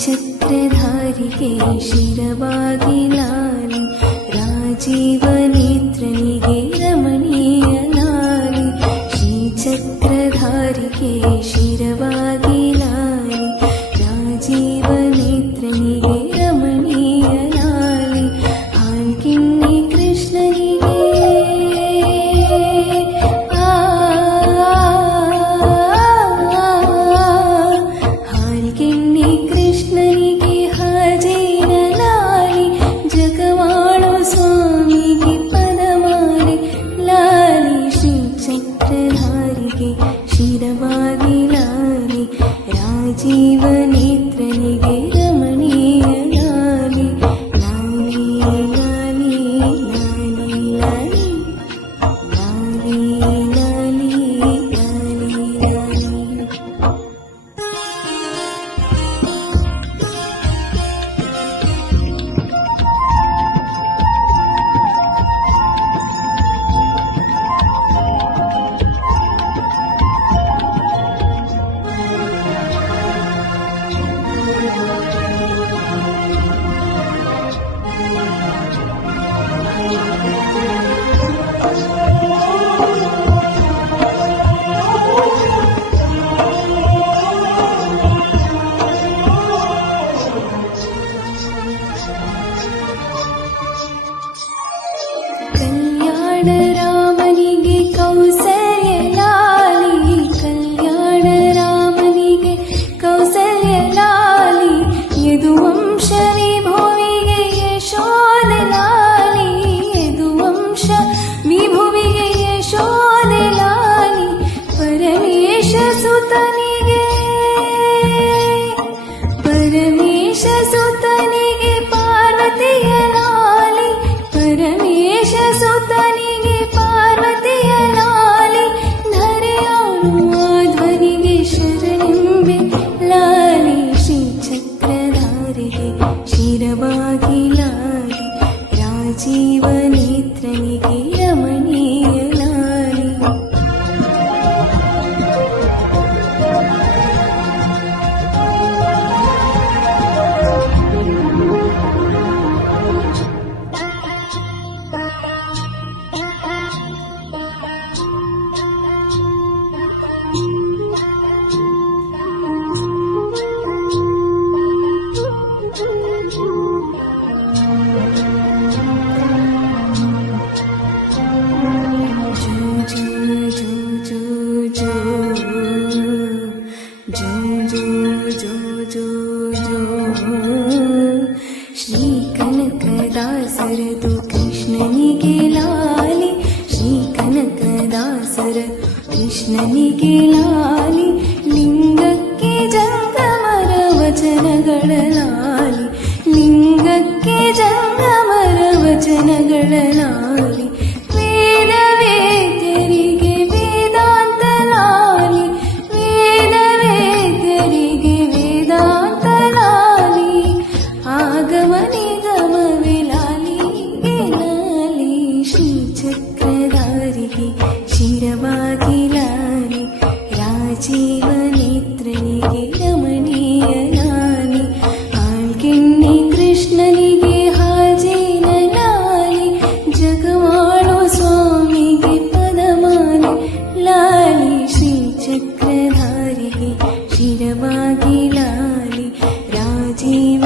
ಶ್ರೀಚಕ್ರಧಾರಿಗೆ ಶಿರವಾಗಿ ಲಾಲಿ ರಾಜೀವನೇತ್ರನಿಗೆ ರಮಣೀಯ ಲಾಲಿ ಶ್ರೀಚಕ್ರಧಾರಿಗೆ ಶಿರವಾಗಿ ಲಾಲಿ ರಾಜೀವನೇತ್ರನಿಗೆ ರಮಣೀಯ ಲಾಲಿ ಹಾಲ್ಕಿನ್ನಿ ಕೃಷ್ಣನಿಗೆ ಹಾಲ್ಕಿನ್ನಿ ಕೃಷ್ಣನಿಗೆ ಹಾಜೇನ ಲಾಲಿ ಜಗವಾಳೋ ಸ್ವಾಮಿಗೆ ಪದಮಾಲೆ ಲಾಲಿ ಶ್ರೀಚಕ್ರಧಾರಿಗೆ ಶಿರವಾಗಿ ಲಾಲಿ ರಾಜೀವನೇತ್ರನಿಗೆ ರಮಣೀಯ ಲಾಲಿ ಲಾಲಿ ಲಾಲಿ ಲಾಲಿ ಲಾಲಿ ಲಾಲಿ ಲಾಲಿ ಲಾಲಿ ಲಾಲಿ. ಕಲ್ಯಾಣ ರಾಮನಿಗೆ ಕೌಸಲ್ಯ ಲಾಲಿ ಕಲ್ಯಾಣ ರಾಮನಿಗೆ ಕೌಸಲ್ಯ ಲಾಲಿ ಯದುವಂಶ ವಿಭುವಿಗೆ ಯಶೋಧ ಲಾಲಿ ಯದುವಂಶ ವಿಭುವಿಗೆ ಯಶೋಧ ಲಾಲಿ ಪರಮೇಶ ಸುತನಿಗೆ ಪರಮೇಶ ಸುತನಿಗೆ ಪಾರ್ವತಿಯ ಲಾಲಿ ಪರಮೇಶ ಸುತನಿಗೆ ಪಾರ್ವತಿಯ ಲಾಲಿ ಧರೆಯಾಡುವ ಧ್ವನಿಗೆ ಶರಣೆಂಬೆ ಲಾಲಿ ಶ್ರೀಚಕ್ರಧಾರಿಗೆ ಶಿರವಾಗಿ ಲಾಲಿ ರಾಜೀವನೇತ್ರನಿಗೆ ರಮಣೀಯ ಲಾಲಿ. ಶ್ರೀ ಕನಕದಾಸರದು ಕೃಷ್ಣನಿಗೆ ಲಾಲಿ ಶ್ರೀ ಕನಕದಾಸರ ಕೃಷ್ಣನಿಗೆ ಲಾಲಿ ಲಿಂಗಕ್ಕೆ ಜಂಗಮರ ವಚನಗಳ ಲಾಲಿ ಲಿಂಗಕ್ಕೆ ಜಂಗಮರ ವಚನಗಳ ಲಾಲಿ ವೇದ ವೇದ್ಯರಿಗೆ ವೇದಾಂತ ಲಾಲಿ ವೇದ ವೇದ್ಯರಿಗೆ ವೇದಾಂತ ಲಾಲಿ ಆಗಮ ನಿಗಮ ಲಾಲಿಗೆ ಲಾಲಿ ಶ್ರೀಚಕ್ರಧಾರಿಗೆ ಶಿರವಾಗಿ ಲಾಲಿ ರಾಜೀವನೇತ್ರನಿಗೆ ರಮಣೀಯ ಲಾಲಿ ಹಾಲ್ಕಿನ್ನಿ ಕೃಷ್ಣನಿಗೆ ಹಾಜೇನ ಲಾಲಿ ಜಗವಾಳೋ ಸ್ವಾಮಿಗೆ ಪದಮಾಲೆ ಲಾಲಿ ಶ್ರೀಚಕ್ರಧಾರಿಗೆ ಶಿರವಾಗಿ ಲಾಲಿ ರಾಜೀವ